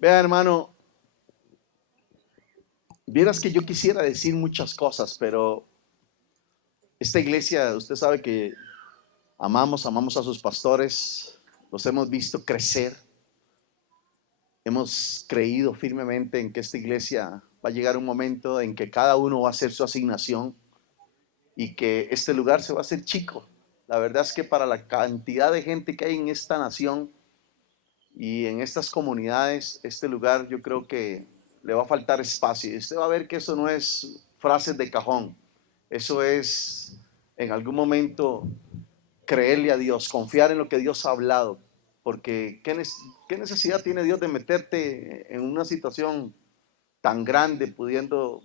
Vea, hermano, vieras que yo quisiera decir muchas cosas, pero esta iglesia, usted sabe que amamos a sus pastores, los hemos visto crecer, hemos creído firmemente en que esta iglesia va a llegar un momento en que cada uno va a hacer su asignación y que este lugar se va a hacer chico. La verdad es que para la cantidad de gente que hay en esta nación y en estas comunidades, este lugar yo creo que le va a faltar espacio. Y usted va a ver que eso no es frases de cajón, eso es en algún momento creerle a Dios, confiar en lo que Dios ha hablado, porque ¿qué necesidad tiene Dios de meterte en una situación tan grande pudiendo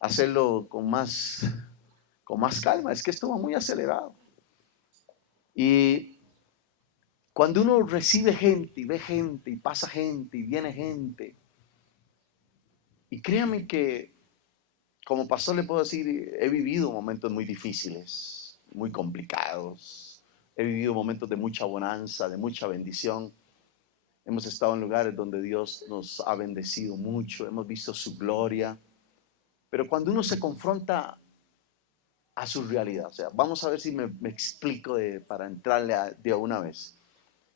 hacerlo con más calma? Es que esto va muy acelerado. Y cuando uno recibe gente y ve gente y pasa gente y viene gente, y créame que como pastor le puedo decir, he vivido momentos muy difíciles, muy complicados, he vivido momentos de mucha bonanza, de mucha bendición. Hemos estado en lugares donde Dios nos ha bendecido mucho, hemos visto su gloria, pero cuando uno se confronta a su realidad, o sea, vamos a ver si me explico para entrarle de una vez.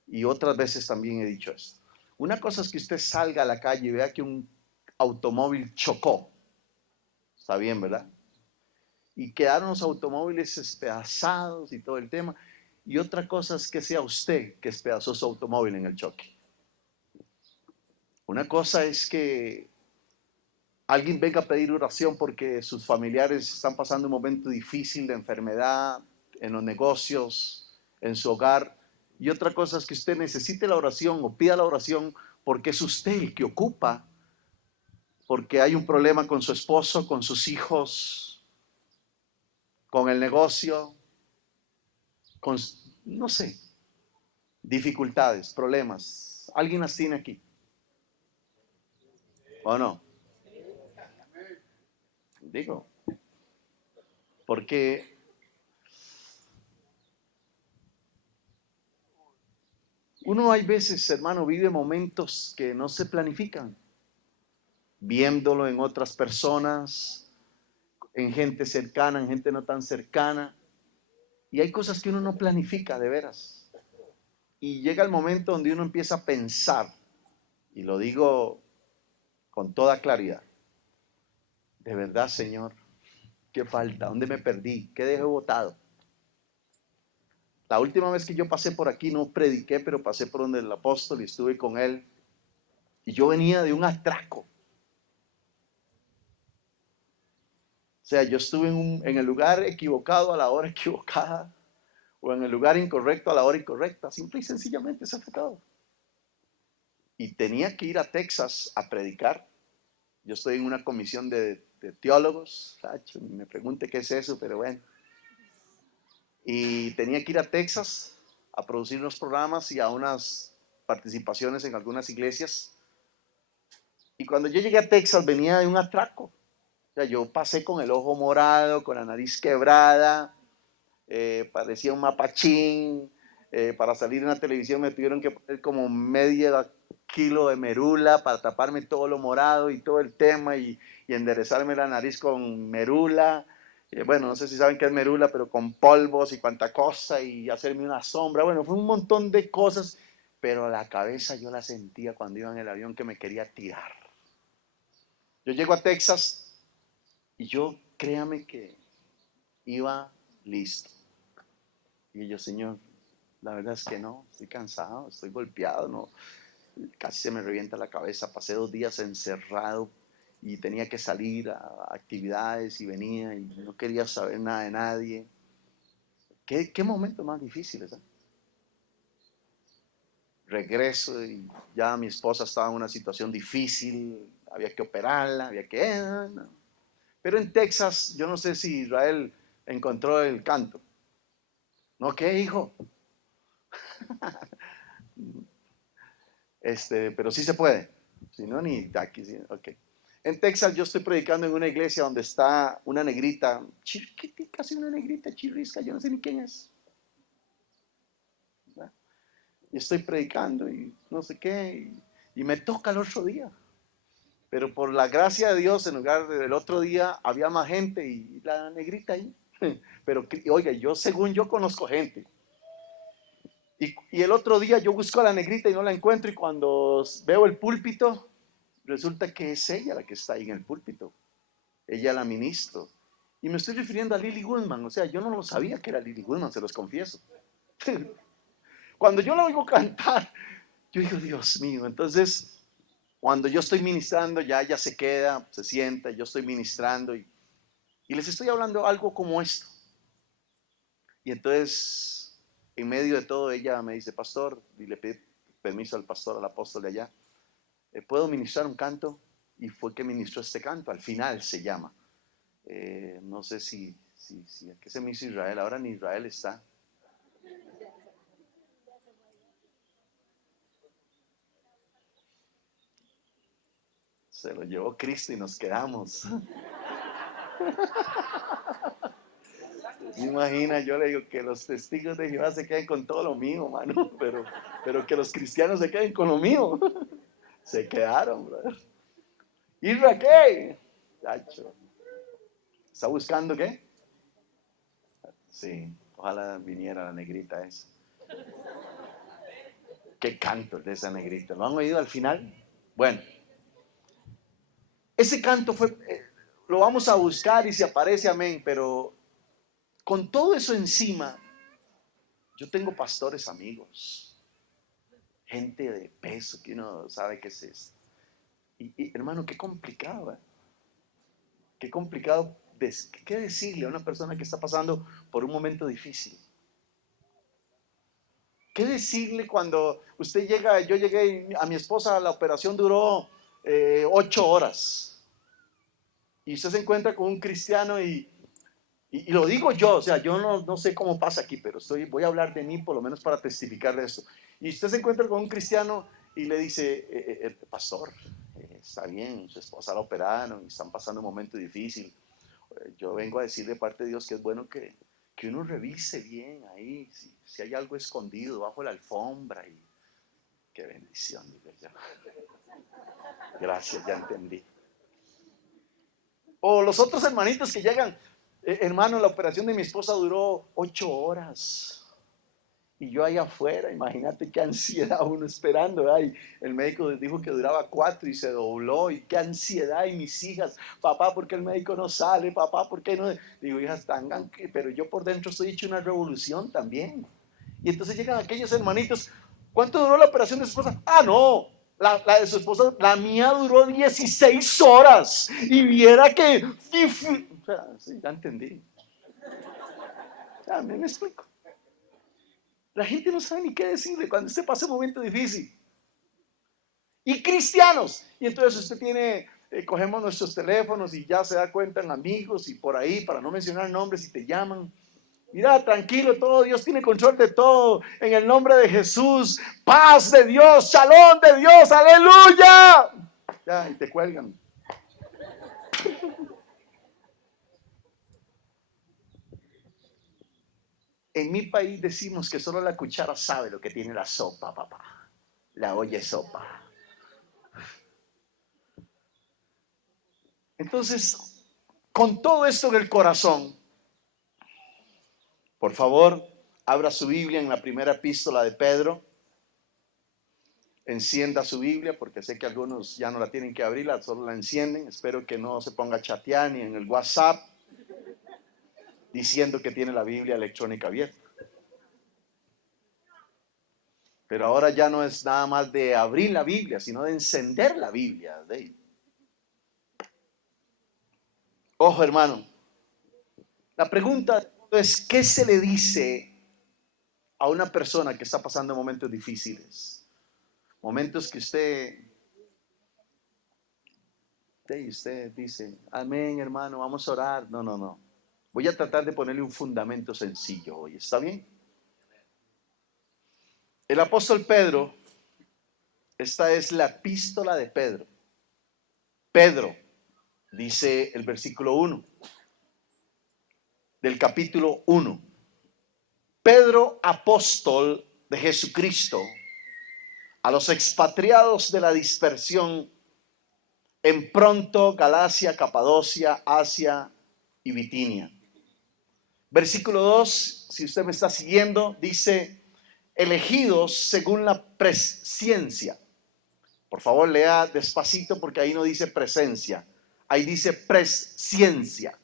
Y otras veces también he dicho esto. Una cosa es que usted salga a la calle y vea que un automóvil chocó. Está bien, ¿verdad? Y quedaron los automóviles despedazados y todo el tema. Y otra cosa es que sea usted que despedazó su automóvil en el choque. Una cosa es que alguien venga a pedir oración porque sus familiares están pasando un momento difícil de enfermedad en los negocios, en su hogar. Y otra cosa es que usted necesite la oración o pida la oración porque es usted el que ocupa, porque hay un problema con su esposo, con sus hijos, con el negocio, con, no sé, dificultades, problemas. ¿Alguien las tiene aquí? ¿O no? Digo, porque uno hay veces, hermano, vive momentos que no se planifican, viéndolo en otras personas, en gente cercana, en gente no tan cercana. Y hay cosas que uno no planifica de veras. Y llega el momento donde uno empieza a pensar, y lo digo con toda claridad, de verdad, Señor, ¿qué falta? ¿Dónde me perdí? ¿Qué dejé botado? La última vez que yo pasé por aquí no prediqué, pero pasé por donde el apóstol y estuve con él. Y yo venía de un atraco. O sea, yo estuve en el lugar equivocado a la hora equivocada o en el lugar incorrecto a la hora incorrecta. Simple y sencillamente eso fue todo. Y tenía que ir a Texas a predicar. Yo estoy en una comisión de teólogos. Sacho, ni me pregunte qué es eso, pero bueno. Y tenía que ir a Texas a producir unos programas y a unas participaciones en algunas iglesias. Y cuando yo llegué a Texas venía de un atraco. O sea, yo pasé con el ojo morado, con la nariz quebrada, parecía un mapachín. Para salir en la televisión me tuvieron que poner como medio kilo de merula para taparme todo lo morado y todo el tema y enderezarme la nariz con merula. Bueno, no sé si saben qué es merula, pero con polvos y cuanta cosa y hacerme una sombra. Bueno, fue un montón de cosas, pero la cabeza yo la sentía cuando iba en el avión que me quería tirar. Yo llego a Texas y yo, créame que iba listo. Y yo, Señor, la verdad es que no, estoy cansado, estoy golpeado, no, casi se me revienta la cabeza. Pasé 2 días encerrado y tenía que salir a actividades y venía y no quería saber nada de nadie. ¿Qué momentos más difíciles? Regreso y ya mi esposa estaba en una situación difícil, había que operarla, había que... no. Pero en Texas, yo no sé si Israel encontró el canto. ¿No qué, hijo? Pero sí se puede. Si no, ni aquí. Sí, ok. En Texas yo estoy predicando en una iglesia donde está una negrita, casi una negrita chirrisca, yo no sé ni quién es. ¿Verdad? Y estoy predicando y no sé qué. y me toca el otro día. Pero por la gracia de Dios, en lugar del otro día había más gente y la negrita ahí. Pero oiga, según yo conozco gente. Y el otro día yo busco a la negrita y no la encuentro, y cuando veo el púlpito, resulta que es ella la que está ahí en el púlpito. Ella la ministro. Y me estoy refiriendo a Lily Goodman. O sea, yo no lo sabía que era Lily Goodman, se los confieso. Cuando yo la oigo cantar, yo digo, Dios mío. Entonces, cuando yo estoy ministrando, ya ella se queda, se sienta, yo estoy ministrando y les estoy hablando algo como esto. Y entonces, en medio de todo, ella me dice, pastor, y le pedí permiso al pastor, al apóstol de allá, ¿puedo ministrar un canto? Y fue que ministró este canto, al final se llama. No sé si ¿qué se me hizo Israel? Ahora ni Israel está. Se lo llevó Cristo y nos quedamos. ¿Se imagina? Yo le digo que los testigos de Jehová se queden con todo lo mío, mano, pero que los cristianos se queden con lo mío. Se quedaron, brother. ¿Isra qué? Chacho. ¿Está buscando qué? Sí, ojalá viniera la negrita esa. Qué canto el de esa negrita. ¿Lo han oído al final? Bueno, ese canto fue, lo vamos a buscar y si aparece, amén, pero con todo eso encima, yo tengo pastores amigos, gente de peso que uno sabe que es esto. Y hermano, qué complicado, ¿eh? Qué complicado, ¿qué decirle a una persona que está pasando por un momento difícil? ¿Qué decirle cuando usted llega? Yo llegué, a mi esposa la operación duró 8 horas. Y usted se encuentra con un cristiano y lo digo yo, o sea, yo no sé cómo pasa aquí, pero voy a hablar de mí por lo menos para testificar de esto. Y usted se encuentra con un cristiano y le dice, pastor, está bien, su esposa la operaron y están pasando un momento difícil. Yo vengo a decir de parte de Dios que es bueno que uno revise bien ahí, si hay algo escondido bajo la alfombra. Y qué bendición, digo yo. Gracias, ya entendí. O los otros hermanitos que llegan, hermano, la operación de mi esposa duró 8 horas. Y yo ahí afuera, imagínate qué ansiedad uno esperando. Ay, el médico dijo que duraba 4 y se dobló. Y qué ansiedad. Y mis hijas, papá, ¿por qué el médico no sale? Papá, ¿por qué no? Digo, hijas, tangan, pero yo por dentro estoy hecho una revolución también. Y entonces llegan aquellos hermanitos. ¿Cuánto duró la operación de su esposa? Ah, no, la de su esposa, la mía duró 16 horas. Y viera que... O sea, sí, ya entendí. Ya, me explico. La gente no sabe ni qué decirle cuando usted pasa un momento difícil. Y cristianos. Y entonces usted tiene, cogemos nuestros teléfonos y ya se da cuenta en amigos y por ahí, para no mencionar nombres, y te llaman. Mira, tranquilo, todo, Dios tiene control de todo. En el nombre de Jesús, paz de Dios, shalom de Dios, aleluya. Ya, y te cuelgan. En mi país decimos que solo la cuchara sabe lo que tiene la sopa, papá. La olla es sopa. Entonces, con todo esto en el corazón, por favor, abra su Biblia en la primera epístola de Pedro. Encienda su Biblia, porque sé que algunos ya no la tienen que abrir, solo la encienden. Espero que no se ponga a chatear ni en el WhatsApp diciendo que tiene la Biblia electrónica abierta. Pero ahora ya no es nada más de abrir la Biblia, sino de encender la Biblia. Ojo, hermano. La pregunta es, ¿qué se le dice a una persona que está pasando momentos difíciles? Momentos que usted dice, amén, hermano, vamos a orar. No. Voy a tratar de ponerle un fundamento sencillo hoy. ¿Está bien? El apóstol Pedro, esta es la epístola de Pedro. Pedro, dice el versículo 1 del capítulo 1. Pedro, apóstol de Jesucristo, a los expatriados de la dispersión en Ponto, Galacia, Capadocia, Asia y Bitinia. Versículo 2, si usted me está siguiendo, dice, elegidos según la presciencia. Por favor, lea despacito porque ahí no dice presencia, ahí dice presciencia.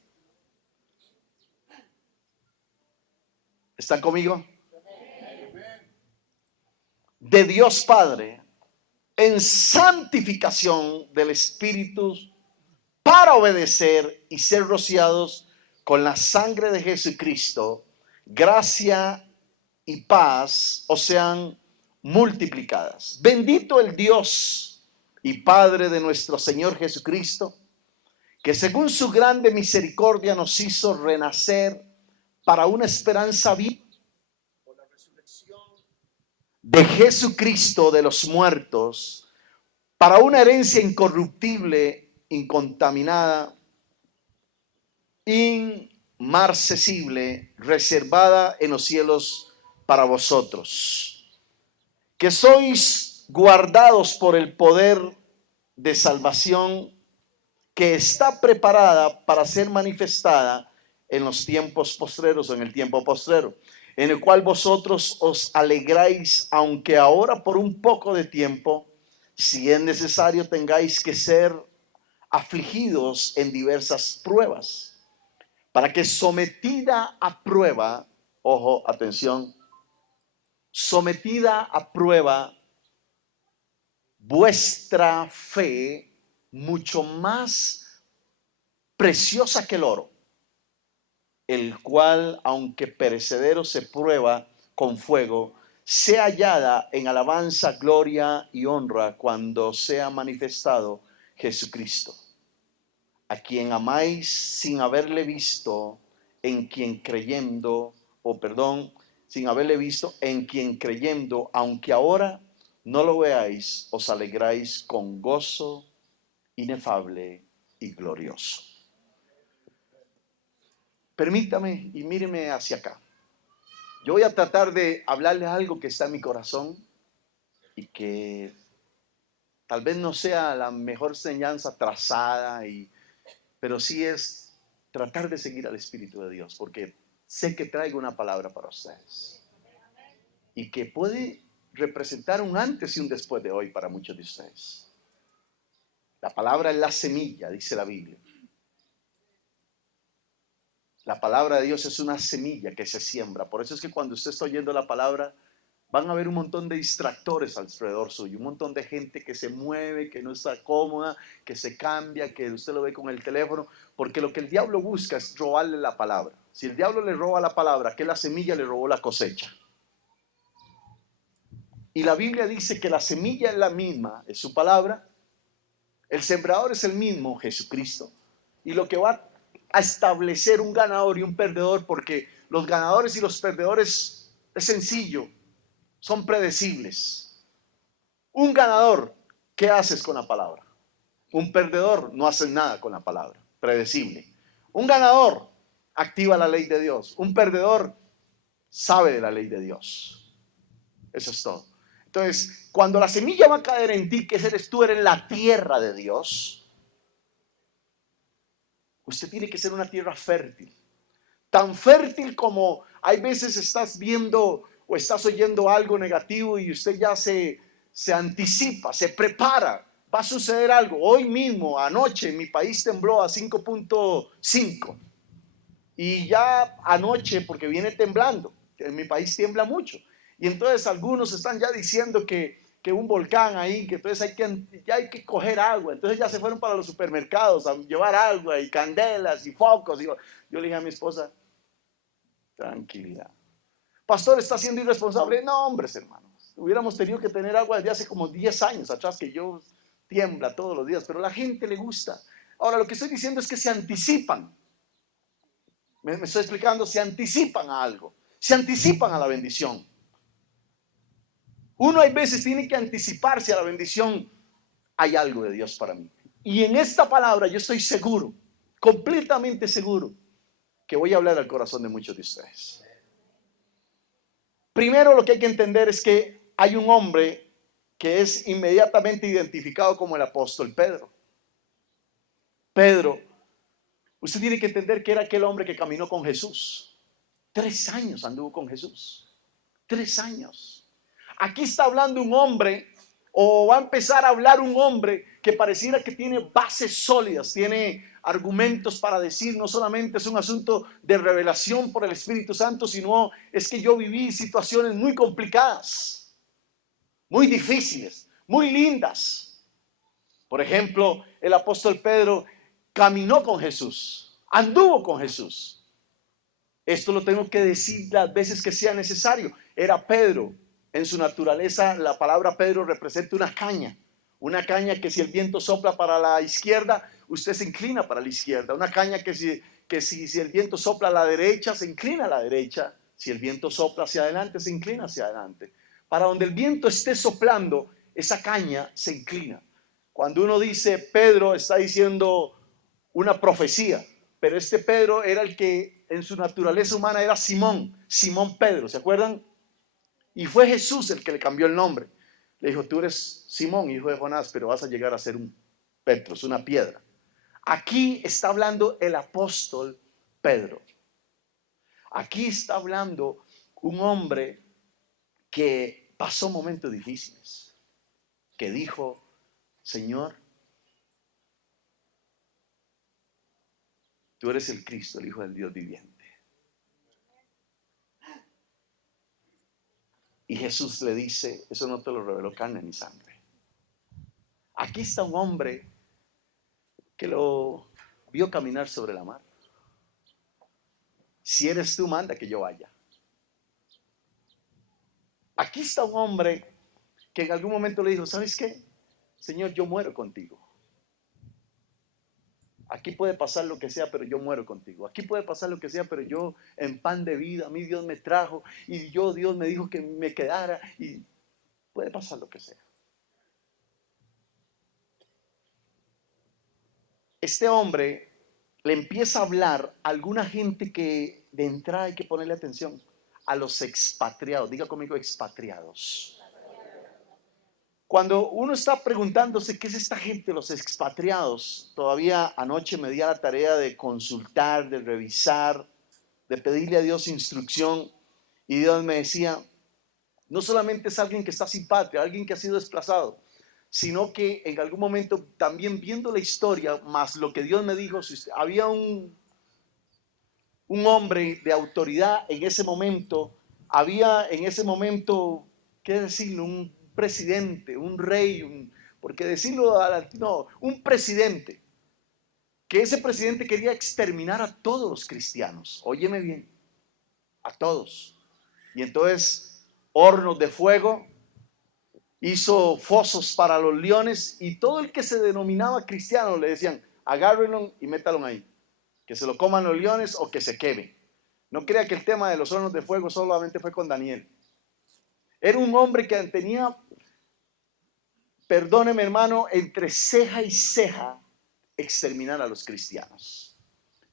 ¿Están conmigo? De Dios Padre, en santificación del Espíritu, para obedecer y ser rociados con la sangre de Jesucristo, gracia y paz os sean multiplicadas. Bendito el Dios y Padre de nuestro Señor Jesucristo, que según su grande misericordia nos hizo renacer para una esperanza viva por la resurrección de Jesucristo de los muertos, para una herencia incorruptible, incontaminada, inmarcesible, reservada en los cielos para vosotros, que sois guardados por el poder de salvación que está preparada para ser manifestada en los tiempos postreros, o en el tiempo postrero, en el cual vosotros os alegráis, aunque ahora por un poco de tiempo, si es necesario, tengáis que ser afligidos en diversas pruebas, para que sometida a prueba, ojo, atención, sometida a prueba vuestra fe, mucho más preciosa que el oro, el cual, aunque perecedero se prueba con fuego, sea hallada en alabanza, gloria y honra cuando sea manifestado Jesucristo, a quien amáis sin haberle visto, en quien creyendo, sin haberle visto, en quien creyendo, aunque ahora no lo veáis, os alegráis con gozo inefable y glorioso. Permítame y míreme hacia acá. Yo voy a tratar de hablarles algo que está en mi corazón y que tal vez no sea la mejor enseñanza trazada, pero sí es tratar de seguir al Espíritu de Dios, porque sé que traigo una palabra para ustedes y que puede representar un antes y un después de hoy para muchos de ustedes. La palabra es la semilla, dice la Biblia. La palabra de Dios es una semilla que se siembra. Por eso es que cuando usted está oyendo la palabra, van a haber un montón de distractores alrededor suyo, un montón de gente que se mueve, que no está cómoda, que se cambia, que usted lo ve con el teléfono, porque lo que el diablo busca es robarle la palabra. Si el diablo le roba la palabra, que la semilla le robó la cosecha. Y la Biblia dice que la semilla es la misma, es su palabra. El sembrador es el mismo, Jesucristo. Y lo que va a establecer un ganador y un perdedor, porque los ganadores y los perdedores es sencillo, son predecibles. Un ganador, ¿qué haces con la palabra? Un perdedor no hace nada con la palabra, predecible. Un ganador activa la ley de Dios. Un perdedor sabe de la ley de Dios. Eso es todo. Entonces, cuando la semilla va a caer en ti, que eres tú, eres la tierra de Dios, usted tiene que ser una tierra fértil. Tan fértil como hay veces estás viendo o estás oyendo algo negativo y usted ya se anticipa, se prepara. Va a suceder algo. Hoy mismo, anoche, mi país tembló a 5.5. Y ya anoche, porque viene temblando, en mi país tiembla mucho. Y entonces algunos están ya diciendo que un volcán ahí, que entonces ya hay que coger agua. Entonces ya se fueron para los supermercados a llevar agua y candelas y focos. Yo le dije a mi esposa, tranquilidad. Pastor, ¿está siendo irresponsable? No, hombres, hermanos. Hubiéramos tenido que tener agua desde hace como 10 años atrás, que yo tiembla todos los días, pero a la gente le gusta. Ahora, lo que estoy diciendo es que se anticipan. Me estoy explicando, se anticipan a algo, se anticipan a la bendición. Uno hay veces tiene que anticiparse a la bendición. Hay algo de Dios para mí. Y en esta palabra yo estoy seguro, completamente seguro, que voy a hablar al corazón de muchos de ustedes. Primero, lo que hay que entender es que hay un hombre que es inmediatamente identificado como el apóstol Pedro. Pedro, usted tiene que entender que era aquel hombre que caminó con Jesús. 3 años anduvo con Jesús. 3 años. Aquí está hablando un hombre, o va a empezar a hablar un hombre que pareciera que tiene bases sólidas, tiene argumentos para decir, no solamente es un asunto de revelación por el Espíritu Santo, sino es que yo viví situaciones muy complicadas, muy difíciles, muy lindas. Por ejemplo, el apóstol Pedro caminó con Jesús, anduvo con Jesús. Esto lo tengo que decir las veces que sea necesario. Era Pedro. En su naturaleza, la palabra Pedro representa una caña. Una caña que si el viento sopla para la izquierda, usted se inclina para la izquierda. Una caña que si el viento sopla a la derecha, se inclina a la derecha. Si el viento sopla hacia adelante, se inclina hacia adelante. Para donde el viento esté soplando, esa caña se inclina. Cuando uno dice Pedro, está diciendo una profecía. Pero este Pedro era el que en su naturaleza humana era Simón Pedro, ¿se acuerdan? Y fue Jesús el que le cambió el nombre. Le dijo, tú eres Simón, hijo de Jonás, pero vas a llegar a ser un Petros, una piedra. Aquí está hablando el apóstol Pedro. Aquí está hablando un hombre que pasó momentos difíciles, que dijo, Señor, tú eres el Cristo, el Hijo del Dios viviente. Y Jesús le dice, eso no te lo reveló carne ni sangre. Aquí está un hombre que lo vio caminar sobre la mar. Si eres tú, manda que yo vaya. Aquí está un hombre que en algún momento le dijo, ¿sabes qué? Señor, yo muero contigo. Aquí puede pasar lo que sea, pero yo muero contigo. Aquí puede pasar lo que sea, pero yo en pan de vida, a mí Dios me trajo y Dios me dijo que me quedara y puede pasar lo que sea. Este hombre le empieza a hablar a alguna gente que de entrada hay que ponerle atención, a los expatriados. Diga conmigo, expatriados. Cuando uno está preguntándose qué es esta gente, los expatriados, todavía anoche me di a la tarea de consultar, de revisar, de pedirle a Dios instrucción, y Dios me decía, no solamente es alguien que está sin patria, alguien que ha sido desplazado, sino que en algún momento también viendo la historia, más lo que Dios me dijo, había un hombre de autoridad en ese momento, había en ese momento, ¿qué decirlo? Un presidente, un rey, porque decirlo, no, un presidente, que ese presidente quería exterminar a todos los cristianos, óyeme bien, a todos. Y entonces, hornos de fuego, hizo fosos para los leones y todo el que se denominaba cristiano le decían, agárrenlo y métalo ahí, que se lo coman los leones o que se queme. No crea que el tema de los hornos de fuego solamente fue con Daniel. Era un hombre que tenía, perdóneme hermano, entre ceja y ceja exterminar a los cristianos.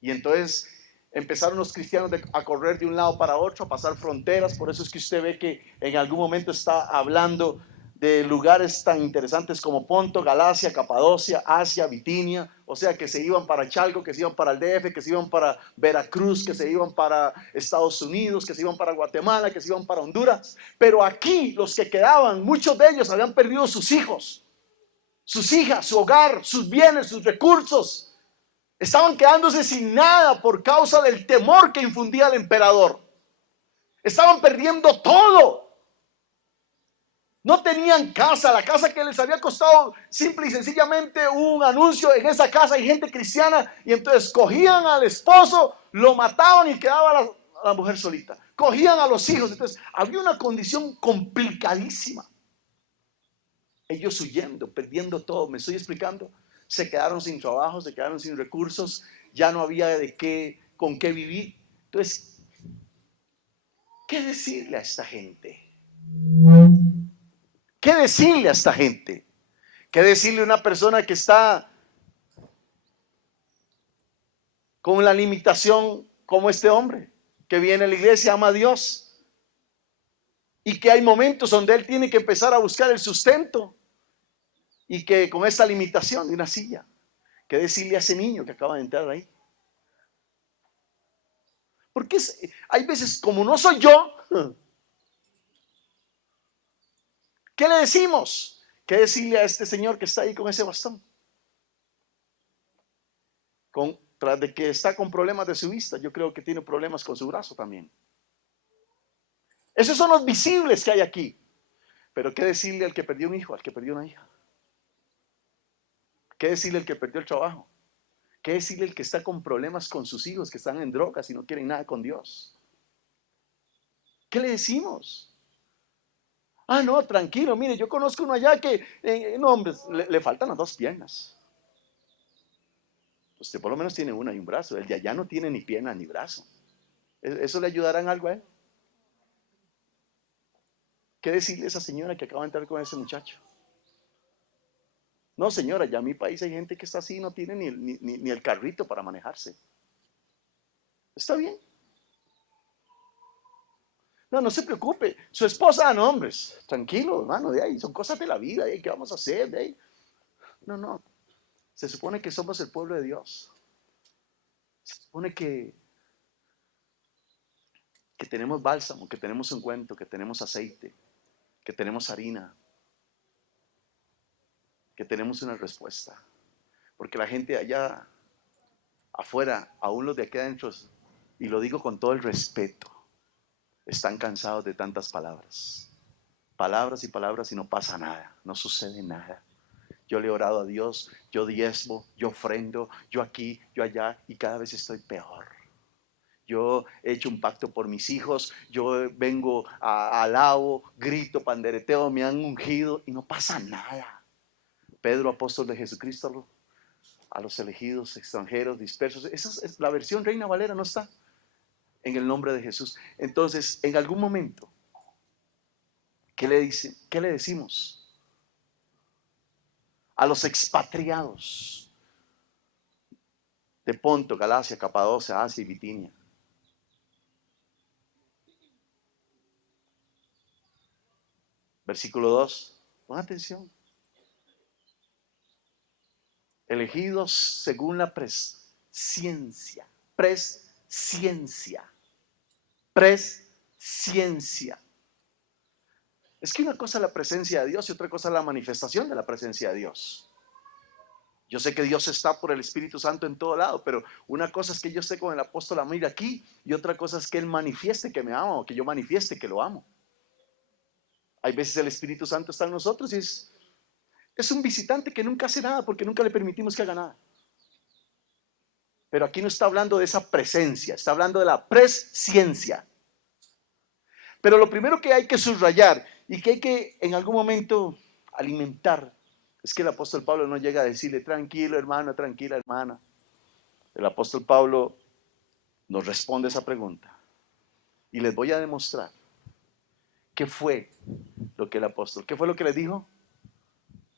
Y entonces empezaron los cristianos a correr de un lado para otro, a pasar fronteras. Por eso es que usted ve que en algún momento está hablando de lugares tan interesantes como Ponto, Galacia, Capadocia, Asia, Bitinia, o sea que se iban para Chalco, que se iban para el DF, que se iban para Veracruz, que se iban para Estados Unidos, que se iban para Guatemala, que se iban para Honduras. Pero aquí los que quedaban, muchos de ellos habían perdido sus hijos, sus hijas, su hogar, sus bienes, sus recursos. Estaban quedándose sin nada por causa del temor que infundía el emperador. Estaban perdiendo todo. No tenían casa, la casa que les había costado simple y sencillamente un anuncio, en esa casa hay gente cristiana, y entonces cogían al esposo, lo mataban y quedaba la mujer solita. Cogían a los hijos, entonces había una condición complicadísima. Ellos huyendo, perdiendo todo, ¿me estoy explicando? Se quedaron sin trabajo, se quedaron sin recursos, ya no había con qué vivir. Entonces, ¿qué decirle a esta gente? ¿Qué decirle a esta gente? ¿Qué decirle a una persona que está con la limitación como este hombre, que viene a la iglesia, ama a Dios, Y que hay momentos donde él tiene que empezar a buscar el sustento. Y que con esta limitación de una silla, ¿qué decirle a ese niño que acaba de entrar ahí? Porque hay veces, como no soy yo, ¿qué le decimos? ¿Qué decirle a este señor que está ahí con ese bastón? Tras de que está con problemas de su vista, yo creo que tiene problemas con su brazo también. Esos son los visibles que hay aquí. Pero ¿qué decirle al que perdió un hijo, al que perdió una hija? ¿Qué decirle al que perdió el trabajo? ¿Qué decirle al que está con problemas con sus hijos, que están en drogas y no quieren nada con Dios? ¿Qué le decimos? Ah, no, tranquilo, mire, yo conozco uno allá que, no, hombre, le faltan las dos piernas. Usted por lo menos tiene una y un brazo. El de allá no tiene ni pierna ni brazo. ¿Eso le ayudará en algo a él? ¿Qué decirle a esa señora que acaba de entrar con ese muchacho? No, señora, ya en mi país hay gente que está así y no tiene ni el carrito para manejarse. ¿Está bien? No, no se preocupe. Su esposa, no, hombres, tranquilo, hermano, de ahí, son cosas de la vida, de ahí, ¿qué vamos a hacer? De ahí. No, no. Se supone que somos el pueblo de Dios. Se supone que tenemos bálsamo, que tenemos ungüento, que tenemos aceite, que tenemos harina, que tenemos una respuesta. Porque la gente allá afuera, aún los de aquí adentro, y lo digo con todo el respeto, están cansados de tantas palabras. Palabras y palabras y no pasa nada, no sucede nada. Yo le he orado a Dios, yo diezmo, yo ofrendo, yo aquí, yo allá, y cada vez estoy peor. Yo he hecho un pacto por mis hijos, yo vengo alabo, grito, pandereteo, me han ungido y no pasa nada. Pedro, apóstol de Jesucristo, a los elegidos, extranjeros, dispersos. Esa es la versión Reina Valera, no está en el nombre de Jesús. Entonces, en algún momento, ¿qué le dice? ¿Qué le decimos? A los expatriados de Ponto, Galacia, Capadocia, Asia y Bitinia. Versículo 2. Pon atención. Elegidos según la presciencia. Presciencia. Presciencia. Es que una cosa es la presencia de Dios y otra cosa es la manifestación de la presencia de Dios. Yo sé que Dios está por el Espíritu Santo en todo lado, pero una cosa es que yo esté con el apóstol Amir aquí y otra cosa es que él manifieste que me ama o que yo manifieste que lo amo. Hay veces el Espíritu Santo está en nosotros y es un visitante que nunca hace nada porque nunca le permitimos que haga nada. Pero aquí no está hablando de esa presencia, está hablando de la presciencia. Pero lo primero que hay que subrayar y que hay que en algún momento alimentar es que el apóstol Pablo no llega a decirle, tranquilo hermano, tranquila hermana. El apóstol Pablo nos responde esa pregunta y les voy a demostrar qué fue lo que el apóstol, qué fue lo que le dijo.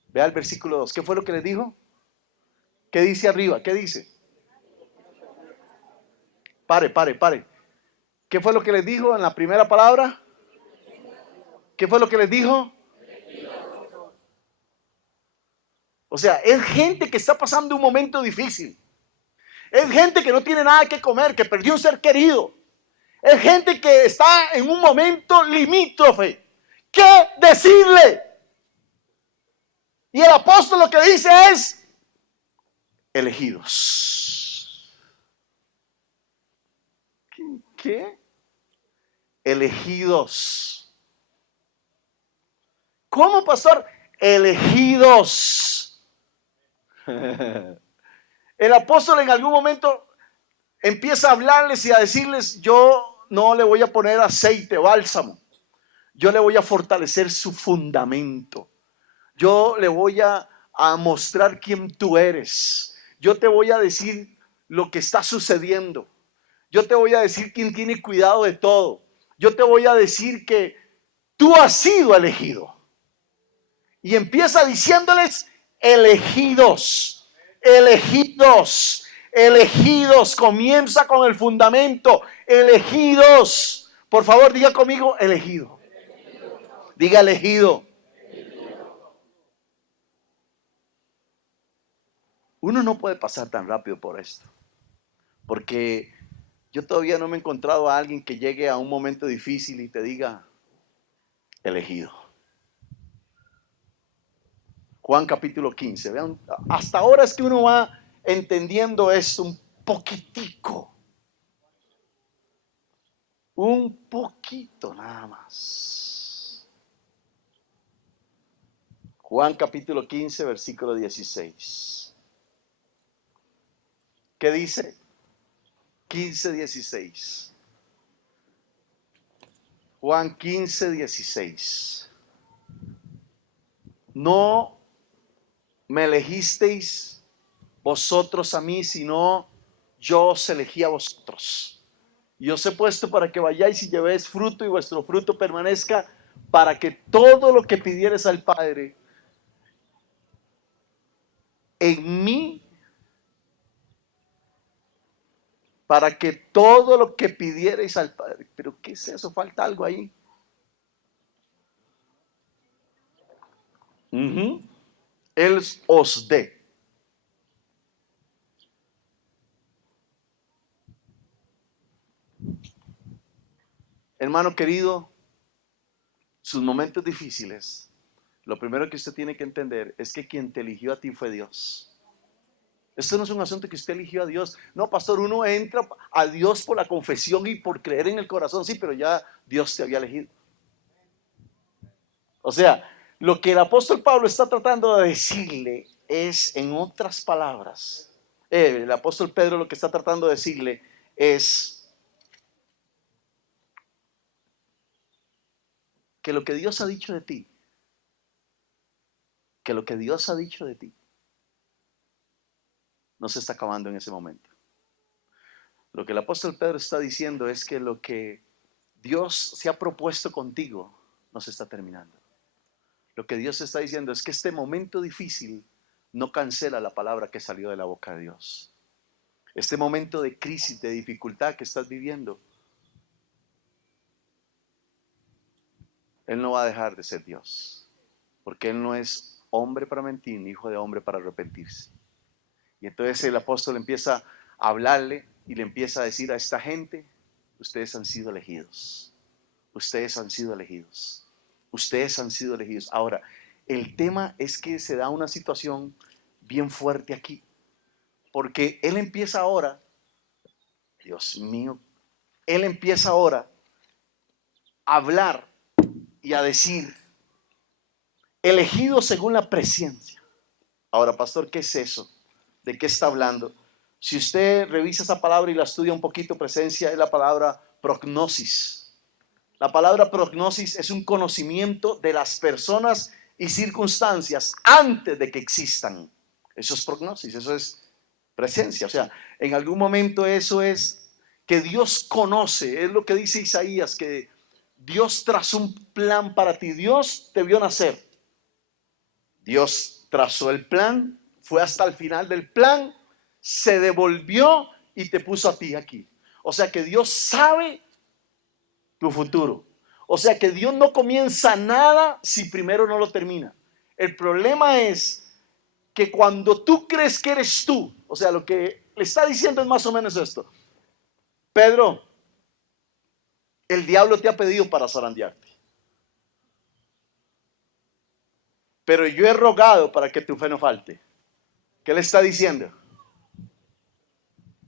Vea el versículo 2, ¿qué fue lo que le dijo? ¿Qué dice arriba? ¿Qué dice? Pare. ¿Qué fue lo que les dijo en la primera palabra? ¿Qué fue lo que les dijo? O sea, es gente que está pasando un momento difícil. Es gente que no tiene nada que comer, que perdió un ser querido. Es gente que está en un momento limítrofe. ¿Qué decirle? Y el apóstol lo que dice es, elegidos. ¿Qué? Elegidos. ¿Cómo, pastor? Elegidos. El apóstol en algún momento empieza a hablarles y a decirles, yo no le voy a poner aceite, bálsamo. Yo le voy a fortalecer su fundamento. Yo le voy a mostrar quién tú eres. Yo te voy a decir lo que está sucediendo. Yo te voy a decir quién tiene cuidado de todo. Yo te voy a decir que tú has sido elegido. Y empieza diciéndoles, elegidos, elegidos, elegidos. Comienza con el fundamento, elegidos. Por favor, diga conmigo, elegido. Diga elegido. Uno no puede pasar tan rápido por esto, porque yo todavía no me he encontrado a alguien que llegue a un momento difícil y te diga, elegido. Juan capítulo 15. Vean, hasta ahora es que uno va entendiendo esto un poquitico. Un poquito nada más. Juan capítulo 15, versículo 16. ¿Qué dice? 15, 16. Juan 15, 16. No me elegisteis vosotros a mí, sino yo os elegí a vosotros. Y os he puesto para que vayáis y llevéis fruto y vuestro fruto permanezca, para que todo lo que pidieres al Padre en mí, para que todo lo que pidierais al Padre. ¿Pero qué es eso? Falta algo ahí. Él os dé. Hermano querido, sus momentos difíciles, lo primero que usted tiene que entender es que quien te eligió a ti fue Dios. Esto no es un asunto que usted eligió a Dios. No, pastor, uno entra a Dios por la confesión y por creer en el corazón. Sí, pero ya Dios te había elegido. O sea, lo que el apóstol Pablo está tratando de decirle es, en otras palabras, el apóstol Pedro lo que está tratando de decirle es que lo que Dios ha dicho de ti, que lo que Dios ha dicho de ti, no se está acabando en ese momento. Lo que el apóstol Pedro está diciendo es que lo que Dios se ha propuesto contigo no se está terminando. Lo que Dios está diciendo es que este momento difícil no cancela la palabra que salió de la boca de Dios. Este momento de crisis, de dificultad que estás viviendo, Él no va a dejar de ser Dios, porque Él no es hombre para mentir, ni hijo de hombre para arrepentirse. Y entonces el apóstol empieza a hablarle y le empieza a decir a esta gente, ustedes han sido elegidos, ustedes han sido elegidos, ustedes han sido elegidos. Ahora, el tema es que se da una situación bien fuerte aquí, porque Él empieza ahora, Dios mío, Él empieza ahora a hablar y a decir, elegidos según la presencia. Ahora, pastor, ¿qué es eso? ¿De qué está hablando? Si usted revisa esa palabra y la estudia un poquito, presencia es la palabra prognosis. La palabra prognosis es un conocimiento de las personas y circunstancias antes de que existan. Eso es prognosis, eso es presencia. O sea, en algún momento eso es que Dios conoce, es lo que dice Isaías, que Dios trazó un plan para ti. Dios te vio nacer. Dios trazó el plan, fue hasta el final del plan, se devolvió y te puso a ti aquí. O sea que Dios sabe tu futuro. O sea que Dios no comienza nada si primero no lo termina. El problema es que cuando tú crees que eres tú, o sea, lo que le está diciendo es más o menos esto. Pedro, el diablo te ha pedido para zarandearte, pero yo he rogado para que tu fe no falte. ¿Qué le está diciendo?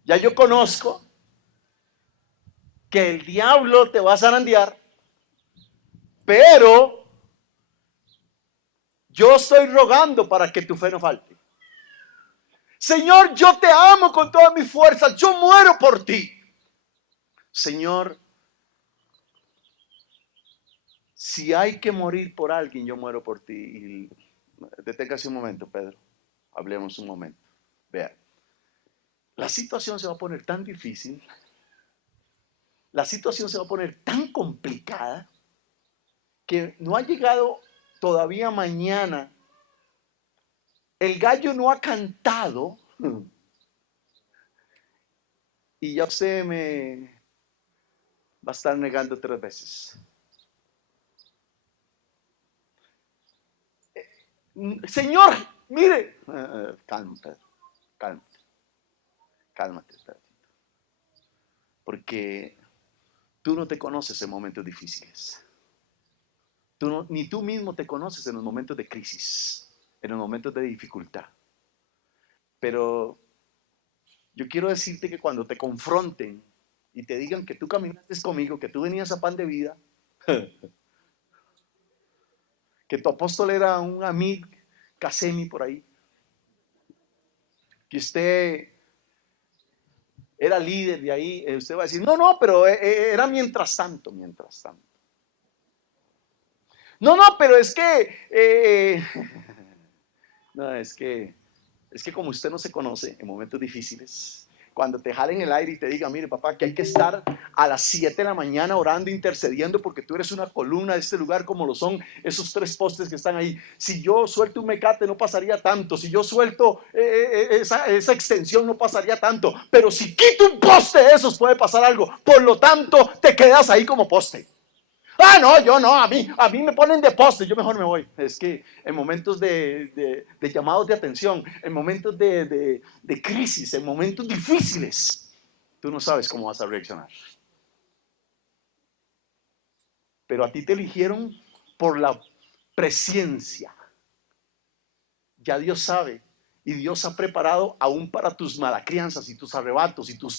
Ya yo conozco que el diablo te va a zarandear, pero yo estoy rogando para que tu fe no falte. Señor, yo te amo con todas mis fuerzas, yo muero por ti. Señor, si hay que morir por alguien, yo muero por ti. Y deténgase un momento, Pedro. Hablemos un momento. Vea, la situación se va a poner tan difícil, la situación se va a poner tan complicada, que no ha llegado todavía mañana. El gallo no ha cantado y ya usted me va a estar negando 3 veces. Señor, mire. Cálmate, cálmate, cálmate, Pedro. Porque tú no te conoces en momentos difíciles. Ni tú mismo te conoces en los momentos de crisis, en los momentos de dificultad. Pero yo quiero decirte que cuando te confronten y te digan que tú caminaste conmigo, que tú venías a pan de vida, que tu apóstol era un amigo Casemi por ahí, que usted era líder de ahí, usted va a decir, no, pero era mientras tanto, mientras tanto. No, pero es que, no, es que como usted no se conoce en momentos difíciles, cuando te jalen el aire y te diga, mire papá, que hay que estar a las 7 de la mañana orando, intercediendo, porque tú eres una columna de este lugar como lo son esos 3 postes que están ahí. Si yo suelto un mecate no pasaría tanto, si yo suelto esa extensión no pasaría tanto, pero si quito un poste de esos puede pasar algo. Por lo tanto, te quedas ahí como poste. No, yo no, a mí me ponen de poste, yo mejor me voy. Es que en momentos de llamados de atención, en momentos de crisis, en momentos difíciles, tú no sabes cómo vas a reaccionar. Pero a ti te eligieron por la presencia. Ya Dios sabe y Dios ha preparado aún para tus malacrianzas y tus arrebatos y tus